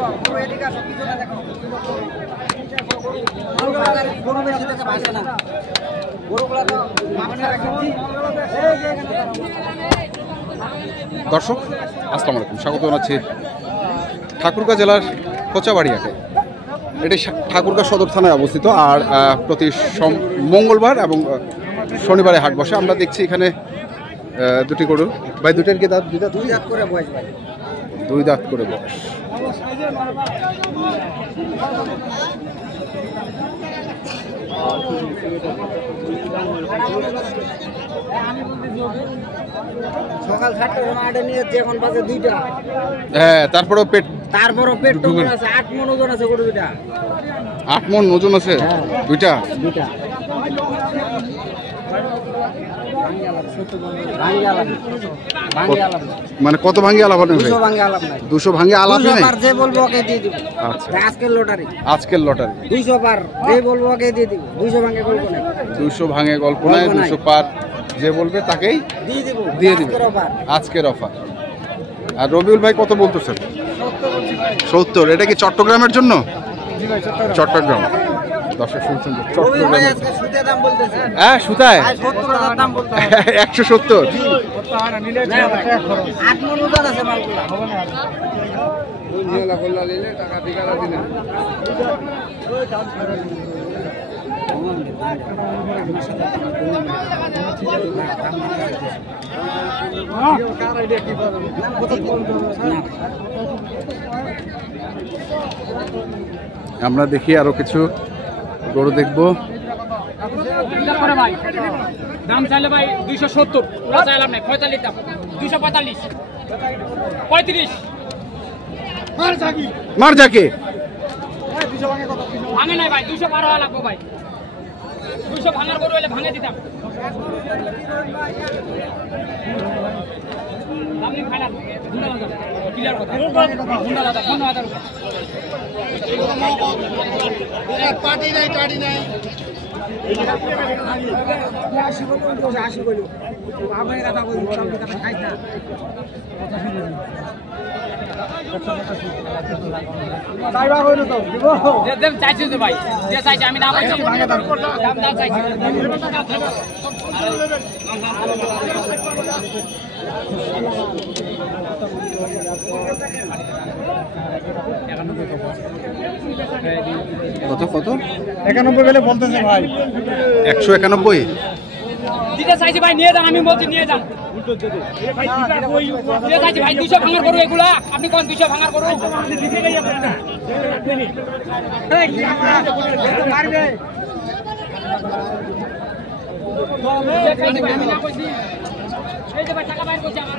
দর্শক আসসালামু আলাইকুম, স্বাগত জানাচ্ছি ঠাকুরগাঁ জেলার কোচাবাড়ি হাটে। এটি ঠাকুরগাঁ সদর থানায় অবস্থিত। আর প্রতি মঙ্গলবার এবং শনিবারে হাট বসে। আমরা দেখছি এখানে দুটি গরু। ভাই দুটার কি দাঁত? দুই দাঁত করে বয়স ভাই, দুই দাঁত করে বয়স। সকাল 7টার সময় আটে নিয়ে এখন বাজে 2টা। হ্যাঁ, তারপরেও পেট 8 মণ ওজন আছে গরু দুটা। 8 মণ ওজন আছে দুইটা। মানে কত ভাঙ্গি আলাপ? 200 ভাঙ্গি আলাপ নাই। 200 ভাঙ্গি আলাপ নাই। যে বলবো ওকে দিয়ে দিব। আচ্ছা, আজকের লটারি। 200 পার যে বলবো ওকে দিয়ে দিব। 200 ভাঙ্গে গল্প নাই। 200 ভাঙ্গে গল্প নাই। 200 পার যে বলবে তাকেই দিয়ে দিব। আজকের অফার। আর রবিউল ভাই কত বলতেছেন? 70। এটা কি চট্টগ্রামের জন্য? জি ভাই, চট্টগ্রাম। দর্শক শুনছেন চট্টগ্রাম। হ্যাঁ, সুতায় 70,000 দাম বলতে 170। আমরা দেখি আরো কিছু গরু দেখবো। দাম চাইলে ভাই 270, চাইলাম নাই 45 দাম। 245, 35। মার যাকে ভাঙে নাই ভাই, 200 পার হওয়া লাগবো ভাই। 200 ভাঙার গরু হলে ভাঙে দিতাম। দাম নেই ফাইনাল। ক্লিয়ার কথা। ধন্যবাদ। পার্টি নাই টাড়ি নাই। 80 বলি আমার কথা বলি, সব কথা খাই না। চাইবা কইলো তো দিব। দেব চাইছি তো ভাই, যে চাইছি আমি না বলছি। দাম চাইছি। কত 91 বলে বলতেছে ভাই। 191 দিতে চাইছি ভাই, নিয়ে যান। আমি বলছি নিয়ে যান। দিয়ে চাইছি ভাই 200 ভাঙার গরু এগুলা। আপনি কোন 200 ভাঙার গরু? মারবে আমি না বলছি। এই যে ভাই টাকা বাইর করছি আমার।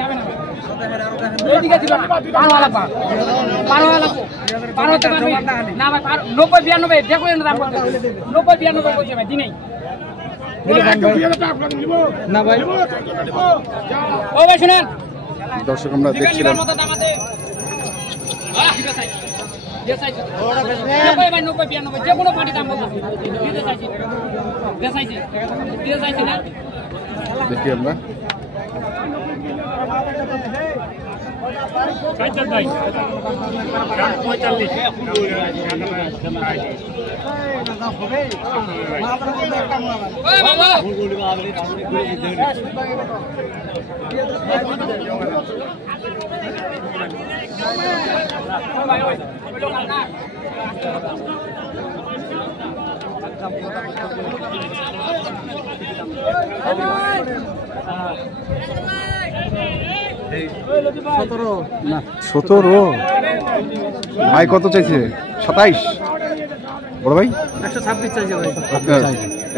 যাবে না এইদিকে দিবা না। পারো লাগবো। না ভাই 90-92 দেখো না দাম বলতে। 90-92 বলছে ভাই, দিনেই না ভাই। ও ভাই শুনেন, দর্শক আমরা দেখছিলাম। ভাই 90-92 যে কোনো পার্টি দাম বলতে চাইছি না। দেখি আমরা না 17 ভাই কত চাইছে? 27 বড় ভাই 126 চাইছে ভাই।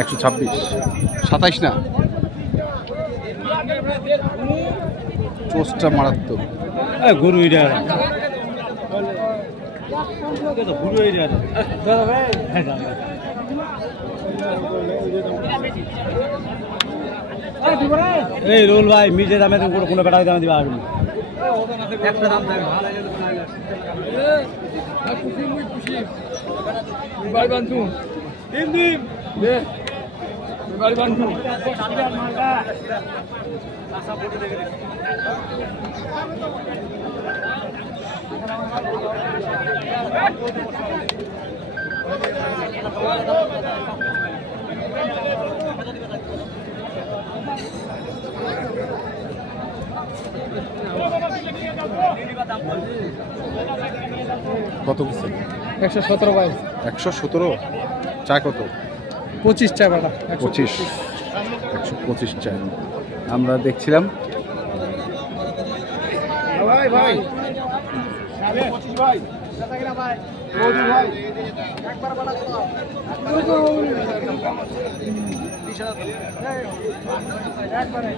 126 27 না। চোস্টটা মারাত্মক। গরু এটা এই রোল ভাই মিজে দামে কোনো বেটা দামে দিবা আসবে একটা দাম দেন ভালো লাগে তো ভাই বান্ধু তিন দিন দে কত কিছু? 117 ভাই। 117। চা কত? 25 চা বাটা। 25। 125 চা আমরা দেখছিলাম। ভাই ভাই 25 ভাই। ভাই একবার বাটা দাও। একবারে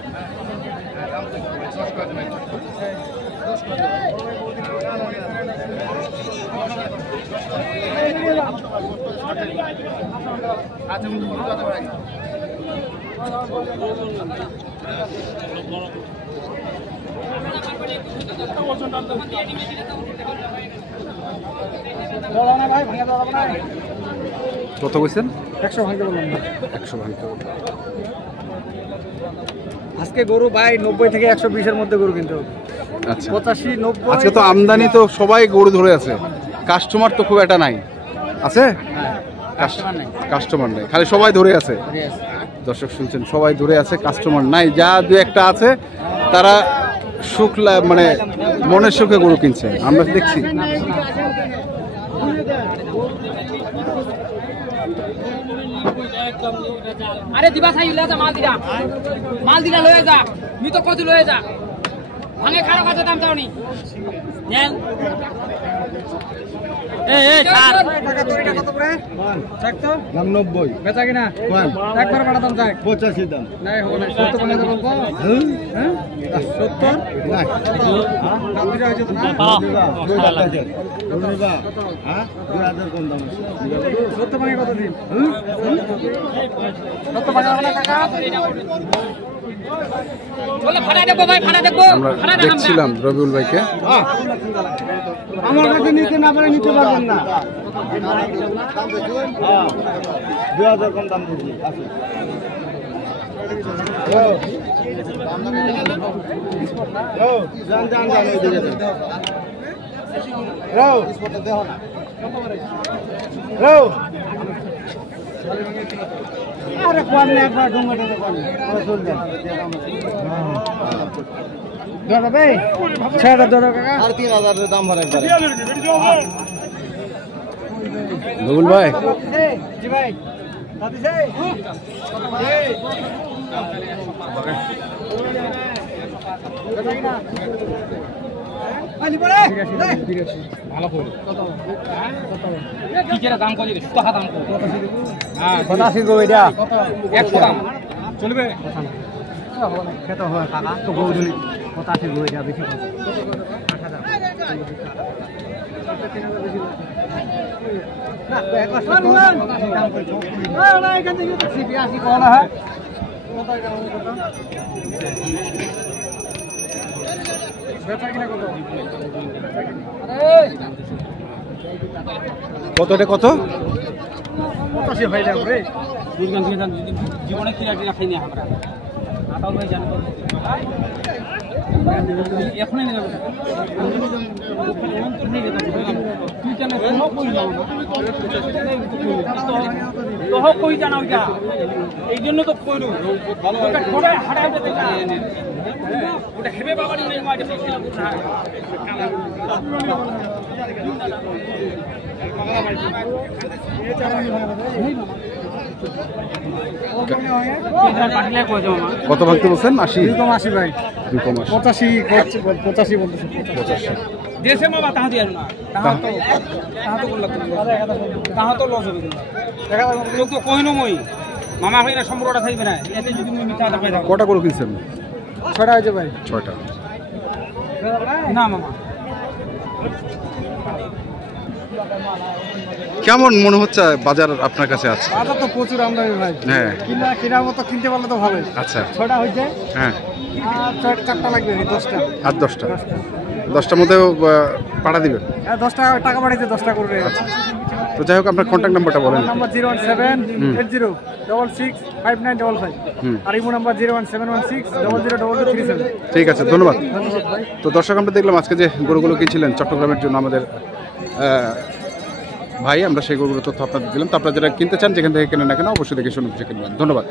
কত কইছেন? 100 ভাঙতে বললাম না। 100 ভাঙতে। আজকে গরু ভাই 90 থেকে 120 এর মধ্যে গরু কিনতে হবে। আচ্ছা 85 90। আজকে তো আমদানি তো সবাই গরু ধরে আছে, কাস্টমার তো খুব একটা নাই। আছে কাস্টমার নাই, খালি সবাই ধরে আছে। দর্শক শুনছেন, সবাই ধরে আছে, কাস্টমার নাই। যা দু একটা আছে তারা সুখ মানে মনের সুখে গরু কিনছে, আমরা দেখছি। আরে দিবা চাই লয়ে যা, মাল দিরা লয়ে যা, মি তো কত লয়ে যা, ভাঙে খারাপ আছে দাম চাওনি নেন। টাকা তরিটা কত করে? চাক তো দাম 90 বেচা কিনা একবার বাটা দাম চাক 85 দাম নাই হবে না। 70 বানিয়ে দেব বলবো। হ্যাঁ 70 না দাম দিরা হইছে তো না। 2000 ধন্যবাদ। হ্যাঁ 2000 কম দাম আছে। 70 বানিয়ে কত দিন? 70 বানিয়ে বলা টাকা বলে ফাটা দেবো ভাই, ফাটা দেবো। আমরা দেখছিলাম রবিউল ভাইকে। আমার কাছে নিতে না পারে নিতে পারবেন না। 2000 কম দাম দিছি। জান জান জান ওই দিকে রো দেখো না রো। আরে কোন না একবার ডুঙ্গাটা কোন পুরো চল দেন দাদা ভাই 6000 দাদা কাকা আর 3000 এর দাম ভরে একবার। রবিউল ভাই জি ভাই দাদি যাই আনি পড়ে ভালো করে কি করে দাম কই দিস, টাকা দাম কই? হ্যাঁ 85 গো এটা 100 দাম চলবে। খেতে হয় টাকা তো গৌধুলি 85 গো এটা বেশি 8000 না এখান থেকে 80 কোন হয় কত? এটা কত? 85 হয়ে যাবে রে। জীবনে কিরা কিরা খাইনি আমরা আতাও ভাই জানো এখনই নিয়ে যাবো তুই কেন কোনো কই যাও না তোহ কই জানা ওইটা এই জন্য তো কইলু ওটা খোড়া হাড়াইতে দেখা ওটা হেবে বাবারি নেই মাইতে ফিসলা বুঝা কত ভাঙতে বলছেন? 80। 280 ভাই 85 85 বলতেছে 85। দেশে মামা তাহা দিয়ার না তাহা তো বললাম তাহা তো লস হবে কিন্তু তো কইনো মই মামা হইনা সম্পর্কটা থাকবে না এতে যদি মই মিথ্যা কথা কই দাও। কটা করে কিনছেন? 6টা হয়েছে ভাই 6টা। না মামা কেমন মনে হচ্ছে বাজার আপনার কাছে আছে? বাজার তো প্রচুর আমদানি ভাই। হ্যাঁ কেনার মতো কিনতে পারলে তো ভালো। আচ্ছা 6টা হয়েছে হ্যাঁ আর 4টা লাগবে 10টা আর 10টা 10টার মধ্যে পাঠা দিবেন। 10টা টাকা বাড়াইতে 10টা করবে। আচ্ছা তো যাই হোক আপনার কন্ট্যাক্ট নাম্বারটা বলেন। নাম্বার 01780665955 আর ইমো নাম্বার 01716002237। ঠিক আছে, ধন্যবাদ। তো দর্শক আমরা দেখলাম আজকে যে গরুগুলো কিনছিলেন চট্টগ্রামের জন্য আমাদের ভাই, আমরা সেই গরুগুলোর তথ্য আপনাদের দিলাম। তো আপনারা যারা কিনতে চান যেখান থেকে কেনেন না কেন অবশ্যই দেখে শুনে বুঝে কিনবেন। ধন্যবাদ।